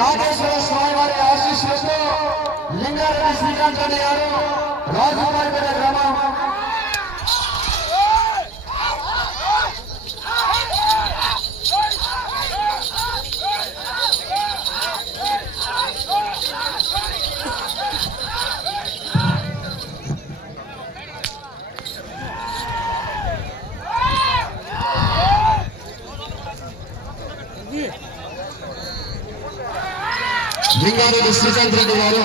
నాగేశ్వర స్వామి వారి ఆశీస్సులతో లింగారెడ్డి శ్రీకాంత్ రెడ్డి గారు రాజువారిపేట గ్రామం లింగారెడ్డి శ్రీకాంత్ రెడ్డి గారు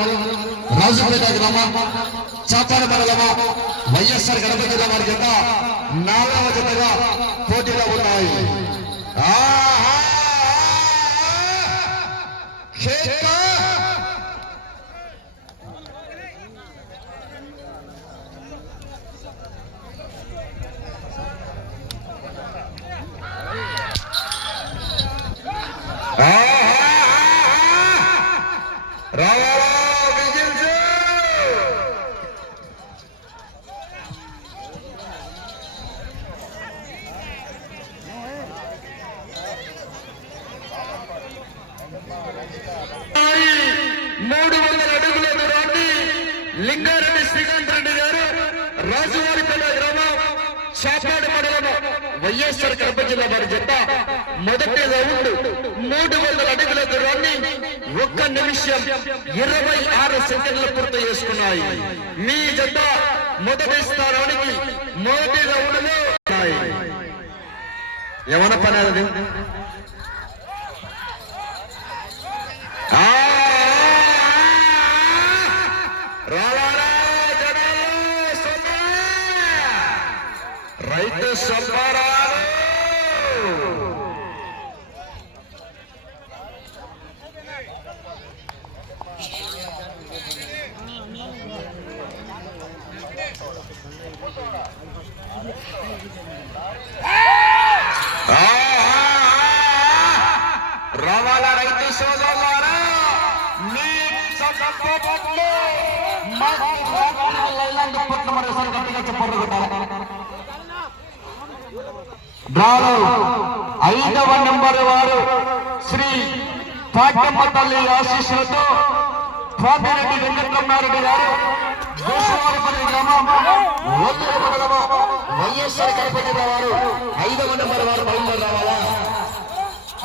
రాజుపేట గ్రామం చాపాడ మండలం వైఎస్ఆర్ కడప జిల్లా వారి జత 4వ జతగా పోటీలో ఉన్నాయి. లింగారెడ్డి శ్రీకాంత్ రెడ్డి గారు రాజువారిపేట గ్రామం చాపాడు మండలం వైఎస్ఆర్ కడప జిల్లా వారి జత మొదటి రౌండ్ 300 అడుగుల దూరాన్ని 1 నిమిషం 26 సెకండ్లు పూర్తి చేసుకున్నాయి. మీ జత మొదటి స్థానానికి మొదటి రౌండ్ లో ఉన్నాయి. ఏమన్నా పని అది రైతు సంబరాలు రావాల రైతు సోదరులారా మీ సపోర్ట్లో మరోసారి గట్టిగా చెప్పండి. డ్రాలో 5వ నెంబర్ వారు శ్రీ పాటమ్మ తల్లి ఆశీస్సులతో పాపిరెడ్డి వెంకటరమణారెడ్డి గారు గోసువారిపల్లి గ్రామం వైఎస్ఆర్ కడప జిల్లా వారు 5వ నెంబర్ వారు బయలుదేరి రావాలా?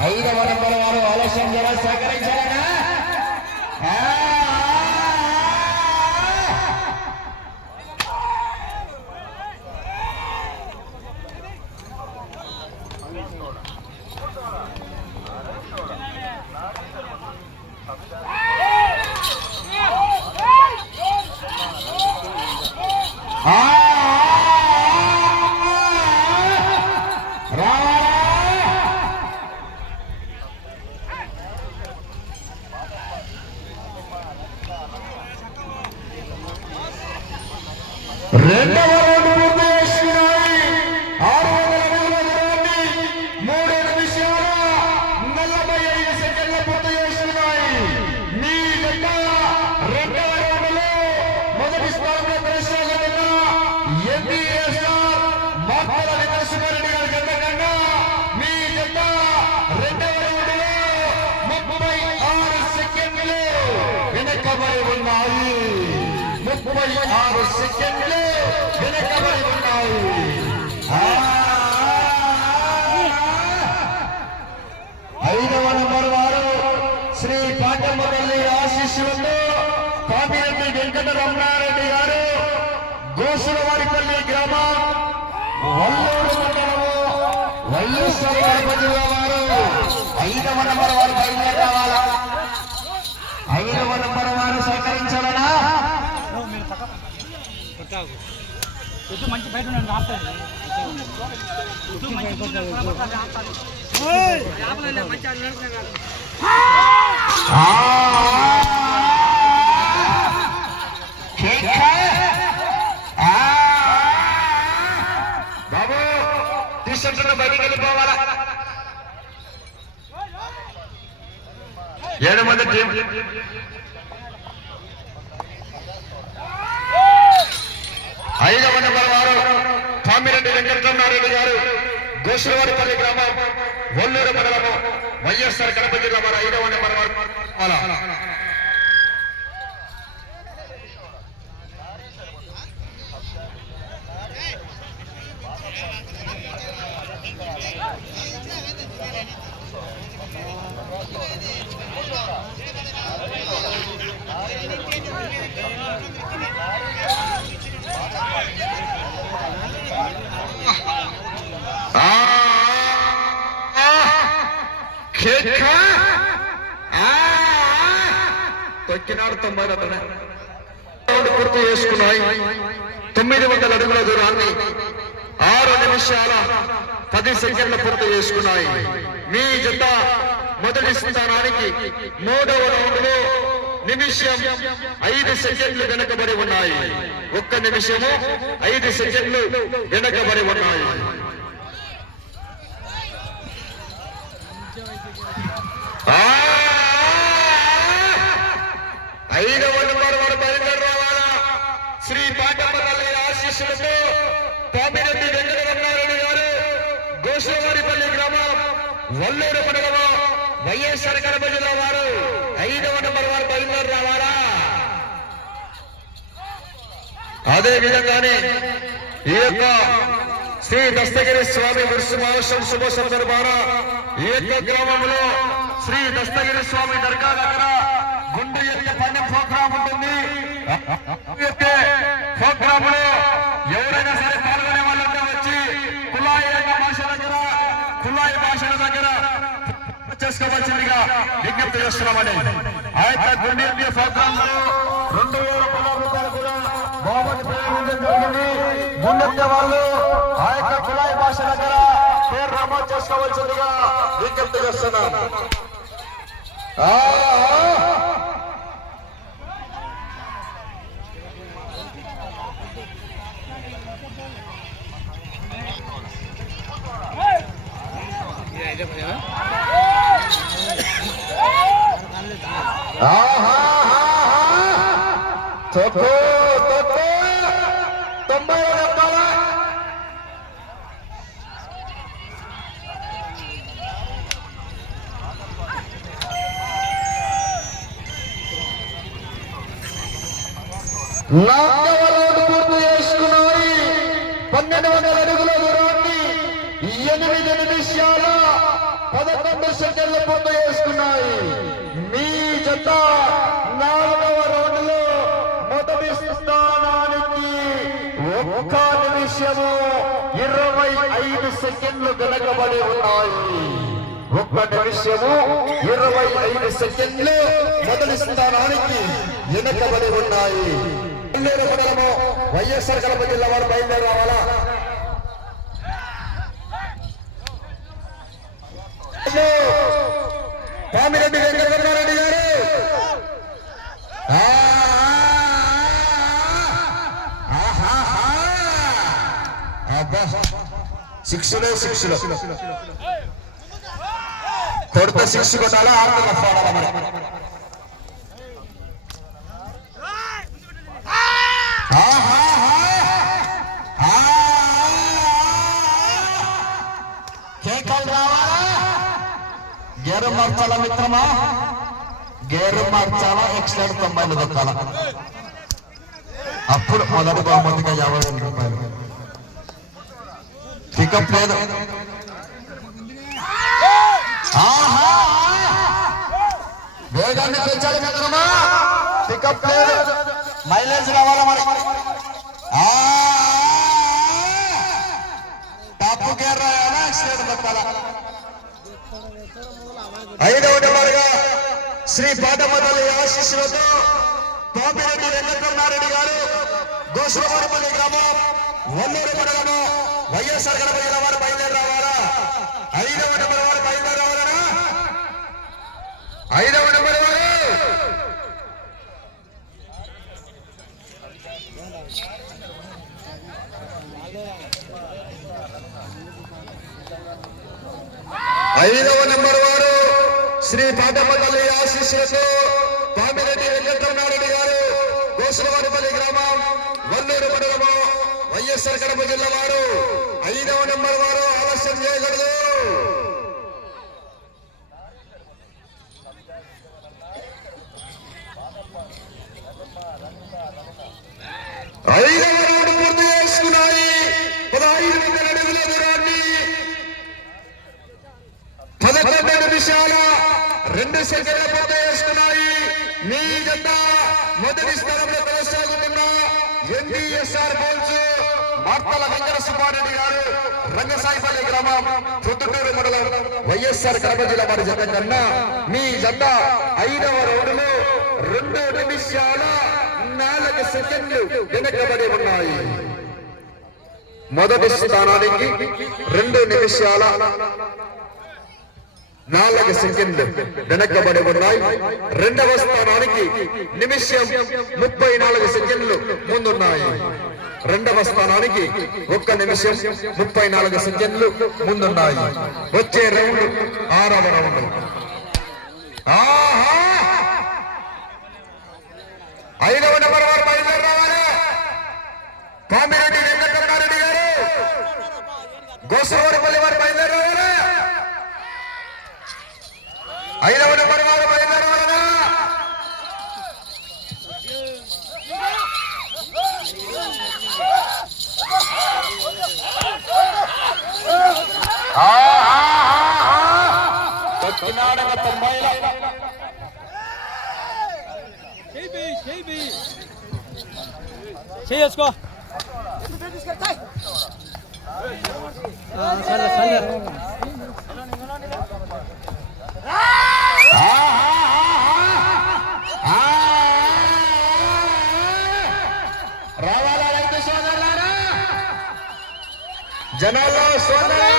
5వ నెంబర్ వారు ఆలస్యం చేయాలి, సహకరించాలనా? రెండవ రౌండ్ పూర్తి చేసుకున్నాయి. 600 అడుగుల దూరాన్ని 3 నిమిషాల 45 సెకండ్ల పూర్తి చేసుకున్నాయి. మీ జత రెండవ రౌండ్ లో మొదటి స్థానంలో కొనసాగుతున్న ఎంబీఎస్ఆర్ మార్తల వెంకటేశ్వరరెడ్డి గారి జత కన్నా మీ జత రెండవ రౌండ్ లో 36 సెకండ్లు వెనకబడి ఉన్నాయి. 36 సెకండ్లు వెనకబడి ఉన్నాయి. 5వ నెంబర్ వారు శ్రీ పాటమ్మ తల్లి ఆశీస్సులతో పాపిరెడ్డి వెంకటరమణారెడ్డి గారు గోసులవారిపల్లి గ్రామం వల్లూరు మండలము వైఎస్ఆర్ కడప జిల్లా వారు 5వ నెంబర్ వారు బయలుదేరి రావాలా? 5వ నెంబర్ వారు సహకరించాలనా? మంచి బయట మంచి బాబు తీసుకుంటున్న బయటికి వెళ్ళిపోవాలా 7 మంది టీం. ఐదవ నెంబర్ వారు కామిరెడ్డి వెంకటరమణారెడ్డి గారు, గోసులవారిపల్లి గ్రామం, ఒల్లూరు మండలము, వైఎస్ఆర్ కడప జిల్లా వారు 5వ నెంబర్ వారు. తొక్కినాడు 90 పూర్తి చేసుకున్నాయి. 900 అడుగుల దూరాన్ని 6 నిమిషాల 10 సెకండ్లు పూర్తి చేసుకున్నాయి. మీ జత మొదటి స్థానానికి 3వ రౌండ్లో నిమిషం 5 సెకండ్లు వెనకబడి ఉన్నాయి. 1 నిమిషము 5 సెకండ్లు వెనకబడి ఉన్నాయి. ఐదవ నెంబర్ వారు బయలుదేరి రావాలా. శ్రీ పాటమ్మ తల్లి ఆశీస్సులతో పామిరెడ్డి వెంకటరమణారెడ్డి గారు, గోసులవారిపల్లి గ్రామం, వల్లూరు మండలము, వైఎస్ఆర్ కడప జిల్లా వారు 5వ నెంబర్ వారు బయలుదేరి రావాలా. అదే విధంగానే ఈ యొక్క శ్రీ దస్తగిరి స్వామి ఉత్సవం శుభ సందర్భాన ఈ యొక్క గ్రామంలో శ్రీ దస్తగిరి స్వామి దర్గా దగ్గర గుండు ఎత్తే పందెం ప్రోగ్రాం ఉంటుంది. ప్రోగ్రామ్ లో ఎవరైనా సరే పాల్గొనే వాళ్ళంతా వచ్చి కులాయి భాషల దగ్గర చేసుకోవాల్సిందిగా విజ్ఞప్తి చేస్తున్నామని. ఆ యొక్క గుండు ఎత్తే ప్రోగ్రామ్ లో 2000 రూపాయలు కూడా బహుమతి ప్రయోగించడం జరిగింది. గుండెత్తే వాళ్ళు ఆ యొక్క కులాయి భాష దగ్గర పేరు నమోదు చేసుకోవాల్సిందిగా విజ్ఞప్తి చేస్తున్నాను. పూర్తి చేసుకున్నాయి. 1200 అడుగుల దూరాన్ని 8 నిమిషాల 11 సెకండ్లు పూర్తి చేసుకున్నాయి. మీ జత 4వ రౌండ్లో మొదటి స్థానానికి 1 నిమిషము 25 సెకండ్లు వెనకబడి ఉన్నాయి. 1 నిమిషము 25 సెకండ్లు మొదటి స్థానానికి వెనకబడి ఉన్నాయి. ఒల్లూరు మండలము, వైఎస్ఆర్ కడప జిల్లా వారు బయలుదేరి రావాలా. పామిరెడ్డి వెంకటరమణారెడ్డి గారు శిక్షలో కొడుత శిక్ష కొట్టాలా, ఆటలు పోవాలా మరి. గేరు మార్చాలా మిత్రమా, గేరు మార్చాలా. ఎక్సలెంట్ 90 దొక్కాల. అప్పుడు మొదటి బహుమతిగా 50,000 రూపాయలు. పికప్ లేదు. వేగాన్ని పెంచాలి మిత్రమా, పికప్ లేదు. మైలేజ్ కావాలా మరి. టాప్ గేర్ రాయాలా, ఎక్సలెంట్ దొక్కాలా. 5వ నెంబర్గా శ్రీ పాటమ్మ తల్లి ఆశీస్సులతో పాపిరెడ్డి వెంకటరమణారెడ్డి గారు, గోసులవారిపల్లి గ్రామం, ఒల్లూరు మండలము, వైఎస్ఆర్ కడప జిల్లా వారు బయలుదేరి రావాలా. 5వ నెంబర్ వారు బయలుదేరి రావాలనా. 5వ నెంబర్ వారు ఐదవ నెంబర్ వారు శ్రీ పాటపల్లి ఆశీస్సులతో పామిరెడ్డి వెంకటరమణారెడ్డి గారు గోసులవారిపల్లి గ్రామం వల్లూరు మండలము వైఎస్ఆర్ కడప జిల్లా వారు ఐదవ నెంబర్ వారు ఆలస్యం చేయకూడదు. ఐదవ రౌండ్ పూర్తి చేసుకున్నాయి. 1500 అడుగుల దూరాన్ని 11 నిమిషాల 2 సెకండ్ల పూర్తి చేసుకున్నాయి. మీ జత మొదటి స్థానంలో కొనసాగుతున్న ఎన్డీఎస్ఆర్ బౌల్స్ మార్తల వెంకట సుబ్బారెడ్డి గారు రంగసాయిపల్లి గ్రామం ప్రొద్దుటూరు మండలం వైఎస్ఆర్ కడప జిల్లా వారి జత కన్నా మీ జత 5వ రౌండ్లో 2 నిమిషాల 4 సెకండ్లు వెనకబడి ఉన్నాయి. మొదటి స్థానానికి 2 నిమిషాల 4 సెకండ్లు వెనకబడి ఉన్నాయి. రెండవ స్థానానికి నిమిషం 34 సెకండ్లు ముందున్నాయి. రెండవ స్థానానికి 1 నిమిషం 34 సెకండ్లు ముందున్నాయి. వచ్చే రౌండ్ 6వ రౌండ్. ఆహా 5వ నెంబర్ వారు బయలుదేరి రావాలి. పామిరెడ్డి వెంకటరమణారెడ్డి గారు గోసవారిపల్లి వారు బయలుదేరి రావాలి. 5వ నెంబర్ వారు బయలుదేరి రావాలన్నా. దక్షిణాడగ 90 చేసుకో రావాలా రైతు సోదరులారా, జనాల్లో సోదరు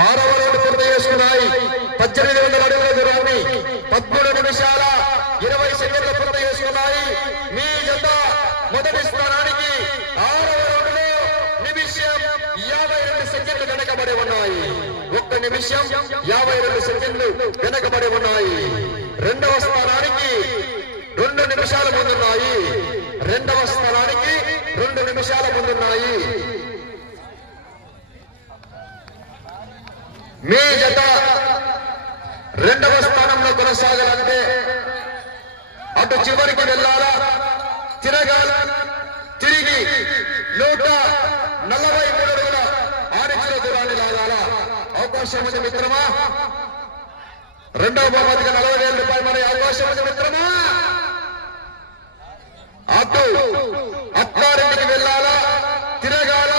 ఆరవ రౌండ్ పూర్తి చేసుకున్నాయి. 1800 అడుగుల దూరాన్ని 13 నిమిషాల 20 సెకండ్ల పూర్తి చేసుకున్నాయి. మీ జత మొదటి స్థానానికి 6వ రౌండ్లో నిమిషం 52 సెకండ్లు వెనకబడి ఉన్నాయి. 1 నిమిషం 52 సెకండ్లు వెనకబడి ఉన్నాయి. రెండవ స్థానానికి 2 నిమిషాల ముందున్నాయి. రెండవ స్థానానికి 2 నిమిషాల ముందున్నాయి. మీ జత రెండవ స్థానంలో కొనసాగాలంటే అటు చివరికి వెళ్ళాలా, తిరగాల, తిరిగి 143 అడుగుల 6 ఇంచుల దూరాన్ని లాగాలా. అవకాశం ఉంది మిత్రమా. రెండవ బహుమతిగా 40,000 రూపాయలు మరి అవకాశం ఉంది మిత్రమా. అటు అత్తారింటికి వెళ్ళాలా, తిరగాల,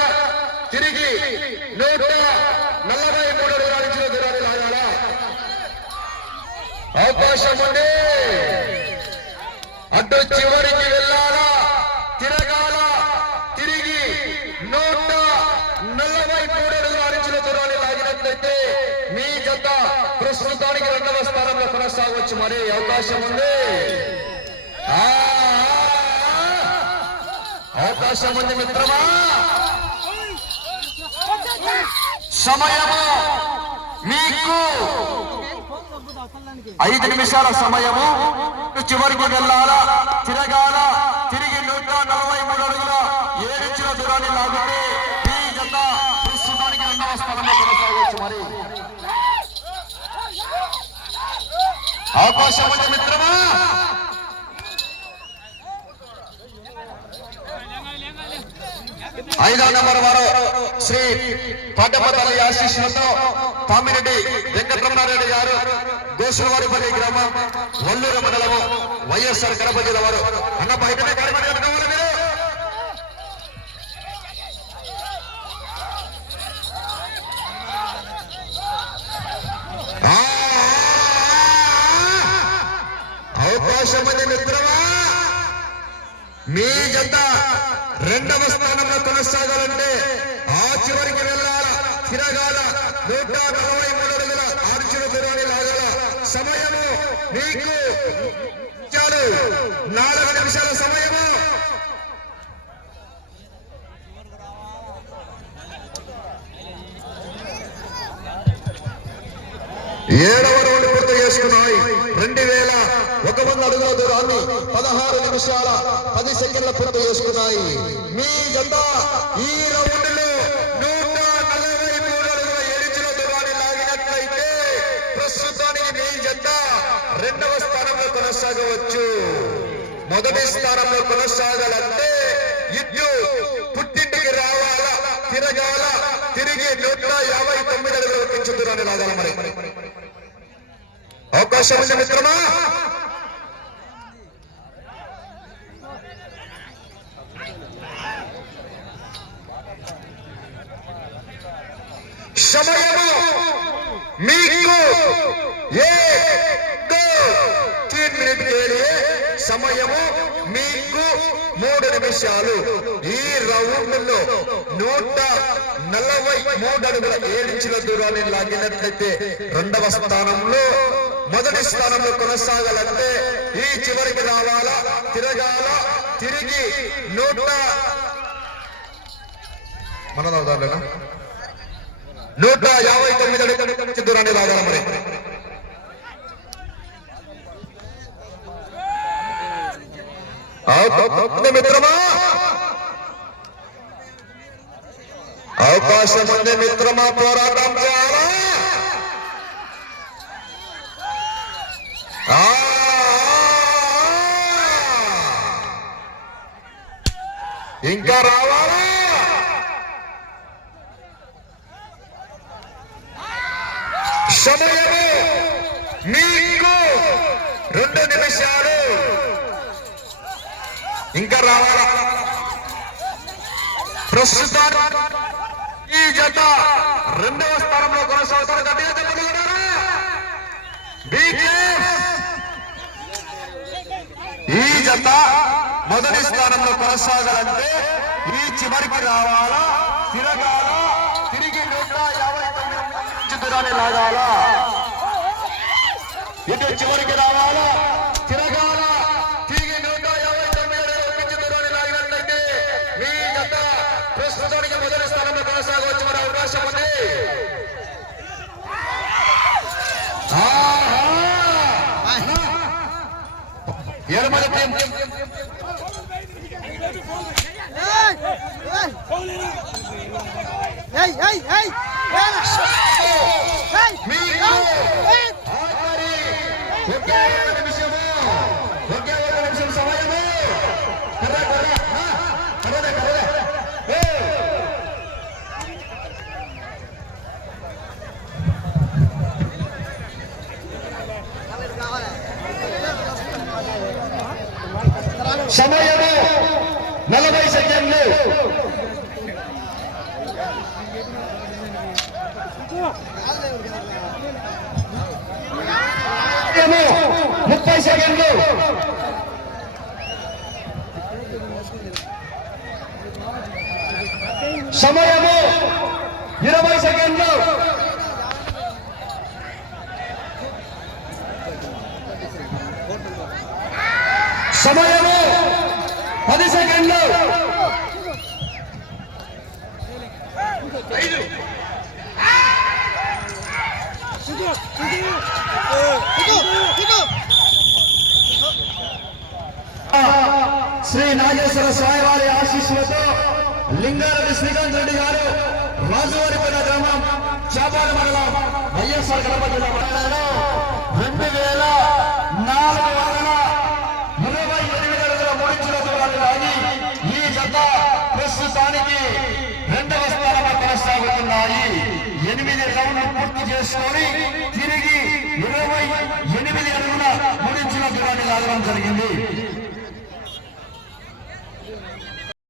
తిరిగి 143 అడుగుల 6 ఇంచుల దూరాన్ని లాగాలా. అవకాశం ఉంది. అటు చివరికి వెళ్ళాలా, తిరగాల, తిరిగి 143 అడుగుల 6 ఇంచుల దూరాన్ని లాగినట్లయితే మీ జత ప్రస్తుతానికి 2వ స్థానంలో కొనసాగవచ్చు. మరి అవకాశం ఉంది. అవకాశం ఉంది మిత్రమా. సమయము మీకు 5 నిమిషాల సమయము. చివరికి వెళ్ళాలా, తిరగాల, తిరిగి 143 అడుగుల 7 ఇంచుల దూరాన్ని లాగితే ఈ జత ప్రస్తుతానికి 2వ స్థానంలో కొనసాగవచ్చు. మరి అవకాశం ఉంది మిత్రమా. ఐదవ నెంబర్ వారు శ్రీ పాటపల్లి ఆశీస్సులతో పామిరెడ్డి వెంకటరమణారెడ్డి గారు గోసులవారిపల్లి గ్రామం వల్లూరు మండలము వైఎస్ఆర్ కడప జిల్లా వారు. అన్న బయటనే కడపడి కట్టుకోవాలి మీరు. మీ జత రెండవ స్థానంలో కొనసాగాలంటే ఆ చివరికి వెళ్ళాల తిరగాల 143 అడుగుల ఆర్చుల దూరాన్ని లాగాల. సమయము మీకు 4 నిమిషాల సమయము. ఏడవ రౌండ్ పూర్తి చేసుకున్నాయి. 2100 అడుగుల దూరాన్ని 16 నిమిషాల 10 సెకండ్ల పూర్తి చేసుకున్నాయి. మీ జత ఈ రౌండ్ లో 143 అడుగుల 7 ఇంచుల దూరాన్ని లాగినట్లయితే ప్రస్తుతానికి మీ జత రెండవ స్థానంలో కొనసాగవచ్చు. మొదటి స్థానంలో కొనసాగాలంటే ఇటు పుట్టింటికి రావాలా, తిరగాల, తిరిగి 159 అడుగుల ఇంచు దూరాన్ని లాగాల. మరి అవకాశం ఉంది మిత్రమా. సమయము మీకు 3 మినిట్ సమయము మీకు 3 నిమిషాలు. ఈ రౌండ్ లో 143 అడుగుల 7 ఇంచుల దూరాన్ని లాగినట్లయితే రెండవ స్థానంలో, మొదటి స్థానంలో కొనసాగాలంటే ఈ చివరికి రావాలా, తిరగాల, తిరిగి 159 అడుగుల దూరాన్ని లాగాల. మరి మిత్రమా అవకాశం ఉంది మిత్రమా, పోరాటం చేయాలా. ఇంకా రావాలా. సమయము మీకు 2 నిమిషాలు. ఇంకా రావాలా. ప్రస్తుతానికి ఈ జత రెండవ స్థానంలో కొనసాగుతారు. గట్టిగా చెప్పగలరా. ఈ జత మొదటి స్థానంలో కొనసాగాలంటే ఈ చివరికి రావాలా, తిరగాల, తిరిగి 159 దూరాన్ని లాగాల. ఇటు చివరికి రావాలా, తిరగాల, తిరిగి 159 దూరాన్ని లాగినట్లయితే మీ జత ప్రస్తుతానికి మొదటి స్థానంలో కొనసాగవచ్చు. మరి అవకాశం ఉంది. ఎడమల టీం నిమిషం సమయము. సమయము 40 సెకండ్లు. సమయము 30 సెకండ్లు. సమయము 20 సెకండ్లు. సమయము 10 సెకండ్లు. శ్రీ నాగేశ్వర స్వామి వారి ఆశీస్సులతో లింగారెడ్డి శ్రీకాంత్ రెడ్డి గారు రాజువారిపేట గ్రామం చాపాడు మండలం వైఎస్ఆర్ కడప జిల్లా 2428 అడుగుల 3 ఇంచుల దూరాన్ని లాగి ఈ జత ప్రస్తుతానికి రెండవ స్థానంలో కొనసాగుతున్నాయి. 8 రౌండ్లు పూర్తి చేసుకొని తిరిగి 28 అడుగుల 3 ఇంచుల దూరాన్ని లాగడం జరిగింది.